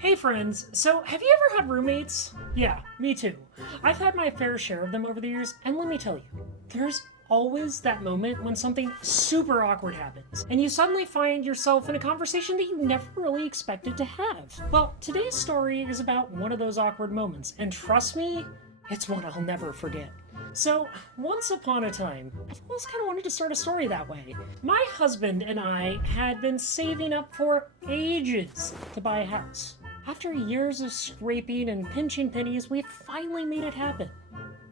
Hey friends, so have you ever had roommates? Yeah, me too. I've had my fair share of them over the years, and let me tell you, there's always that moment when something super awkward happens, and you suddenly find yourself in a conversation that you never really expected to have. Well, today's story is about one of those awkward moments, and trust me, it's one I'll never forget. So, once upon a time, I've always kind of wanted to start a story that way. My husband and I had been saving up for ages to buy a house. After years of scraping and pinching pennies, we finally made it happen.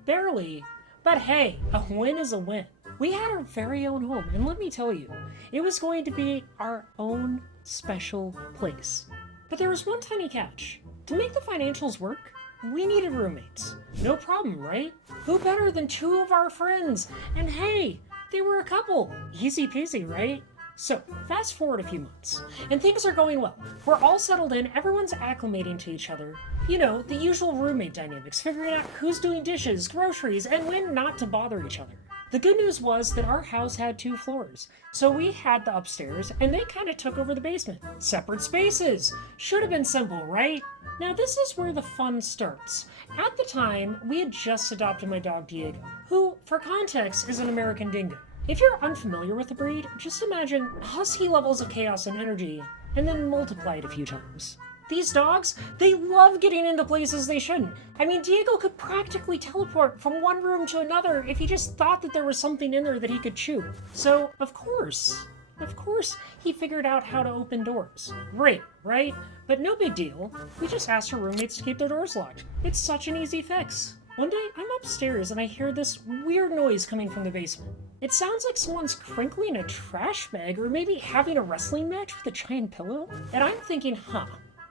Barely, but hey, a win is a win. We had our very own home, and let me tell you, it was going to be our own special place. But there was one tiny catch. To make the financials work, we needed roommates. No problem, right? Who better than two of our friends? And hey, they were a couple. Easy peasy, right? So, fast forward a few months, and things are going well. We're all settled in, everyone's acclimating to each other. You know, the usual roommate dynamics, figuring out who's doing dishes, groceries, and when not to bother each other. The good news was that our house had 2 floors, so we had the upstairs, and they kind of took over the basement. Separate spaces! Should have been simple, right? Now this is where the fun starts. At the time, we had just adopted my dog Diego, who, for context, is an American dingo. If you're unfamiliar with the breed, just imagine husky levels of chaos and energy, and then multiply it a few times. These dogs, they love getting into places they shouldn't. I mean, Diego could practically teleport from one room to another if he just thought that there was something in there that he could chew. So, of course, he figured out how to open doors. Great, right? But no big deal. We just asked our roommates to keep their doors locked. It's such an easy fix. One day, I'm upstairs and I hear this weird noise coming from the basement. It sounds like someone's crinkling a trash bag or maybe having a wrestling match with a giant pillow. And I'm thinking,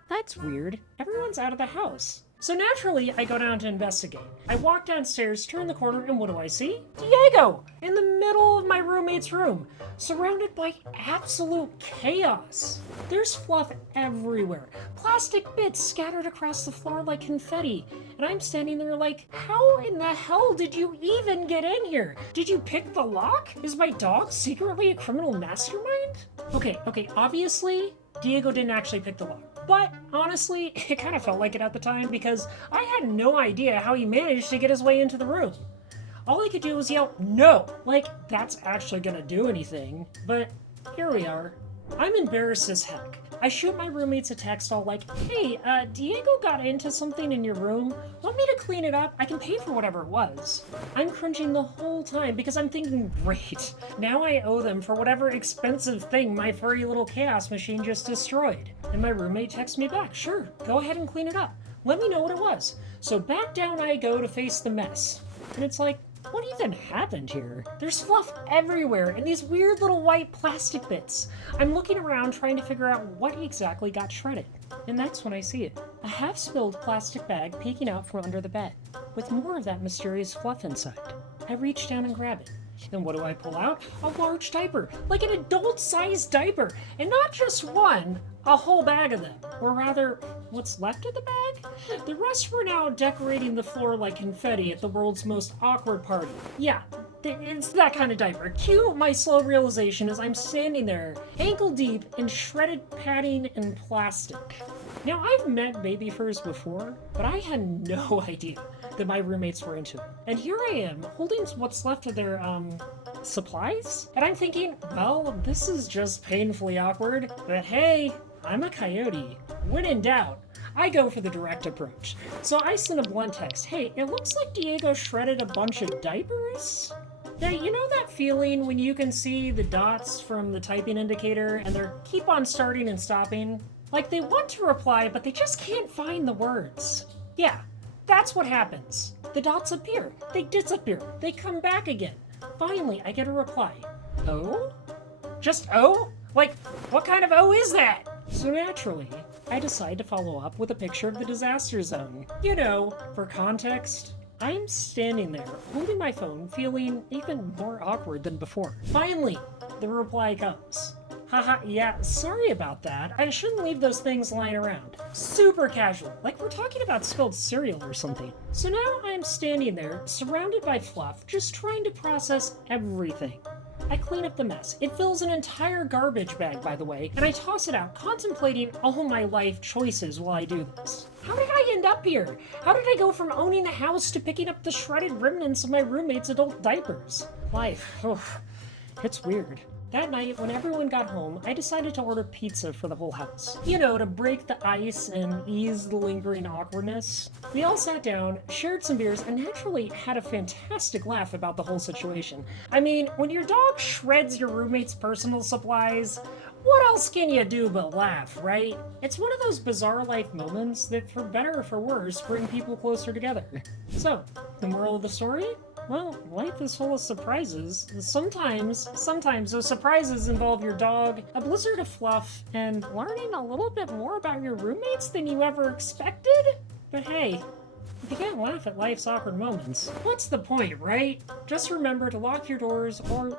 that's weird. Everyone's out of the house. So naturally, I go down to investigate. I walk downstairs, turn the corner, and what do I see? Diego! In the middle of my roommate's room, surrounded by absolute chaos. There's fluff everywhere. Plastic bits scattered across the floor like confetti. And I'm standing there like, how in the hell did you even get in here? Did you pick the lock? Is my dog secretly a criminal mastermind? Okay, obviously, Diego didn't actually pick the lock. But honestly, it kind of felt like it at the time because I had no idea how he managed to get his way into the room. All I could do was yell, no, like that's actually gonna do anything. But here we are. I'm embarrassed as heck. I shoot my roommates a text all like, hey, Diego got into something in your room. Want me to clean it up? I can pay for whatever it was. I'm cringing the whole time because I'm thinking, great, now I owe them for whatever expensive thing my furry little chaos machine just destroyed. And my roommate texts me back, sure, go ahead and clean it up. Let me know what it was. So back down I go to face the mess. And it's like, what even happened here? There's fluff everywhere and these weird little white plastic bits. I'm looking around trying to figure out what exactly got shredded. And that's when I see it. A half-spilled plastic bag peeking out from under the bed, with more of that mysterious fluff inside. I reach down and grab it. And what do I pull out? A large diaper, like an adult-sized diaper. And not just one, a whole bag of them. Or rather, what's left of the bag? The rest were now decorating the floor like confetti at the world's most awkward party. Yeah, it's that kind of diaper. Cue my slow realization as I'm standing there, ankle deep in shredded padding and plastic. Now, I've met baby furs before, but I had no idea that my roommates were into it. And here I am, holding what's left of their, supplies? And I'm thinking, well, this is just painfully awkward, but hey, I'm a coyote. When in doubt, I go for the direct approach. So I send a blunt text, hey, it looks like Diego shredded a bunch of diapers? Now, you know that feeling when you can see the dots from the typing indicator and they keep on starting and stopping? Like they want to reply, but they just can't find the words. Yeah, that's what happens. The dots appear, they disappear, they come back again. Finally, I get a reply. Oh? Just O? Like, what kind of O is that? So naturally, I decide to follow up with a picture of the disaster zone. You know, for context, I'm standing there, holding my phone, feeling even more awkward than before. Finally, the reply comes. Haha, yeah, sorry about that. I shouldn't leave those things lying around. Super casual, like we're talking about spilled cereal or something. So now I'm standing there, surrounded by fluff, just trying to process everything. I clean up the mess. It fills an entire garbage bag, by the way, and I toss it out, contemplating all my life choices while I do this. How did I end up here? How did I go from owning a house to picking up the shredded remnants of my roommate's adult diapers? Life, it's weird. That night, when everyone got home, I decided to order pizza for the whole house. You know, to break the ice and ease the lingering awkwardness. We all sat down, shared some beers, and naturally had a fantastic laugh about the whole situation. I mean, when your dog shreds your roommate's personal supplies, what else can you do but laugh, right? It's one of those bizarre life moments that, for better or for worse, bring people closer together. So, the moral of the story? Well, life is full of surprises. Sometimes those surprises involve your dog, a blizzard of fluff, and learning a little bit more about your roommates than you ever expected? But hey, if you can't laugh at life's awkward moments, what's the point, right? Just remember to lock your doors, or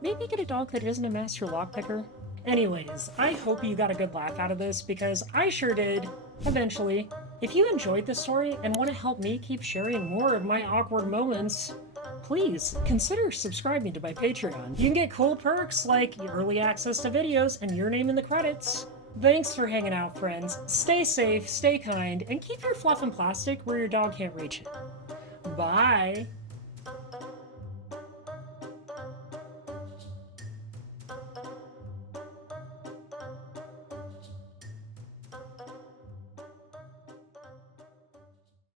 maybe get a dog that isn't a master lockpicker. Anyways, I hope you got a good laugh out of this, because I sure did, eventually. If you enjoyed this story and want to help me keep sharing more of my awkward moments, please consider subscribing to my Patreon. You can get cool perks like early access to videos and your name in the credits. Thanks for hanging out, friends. Stay safe, stay kind, and keep your fluff and plastic where your dog can't reach it. Bye!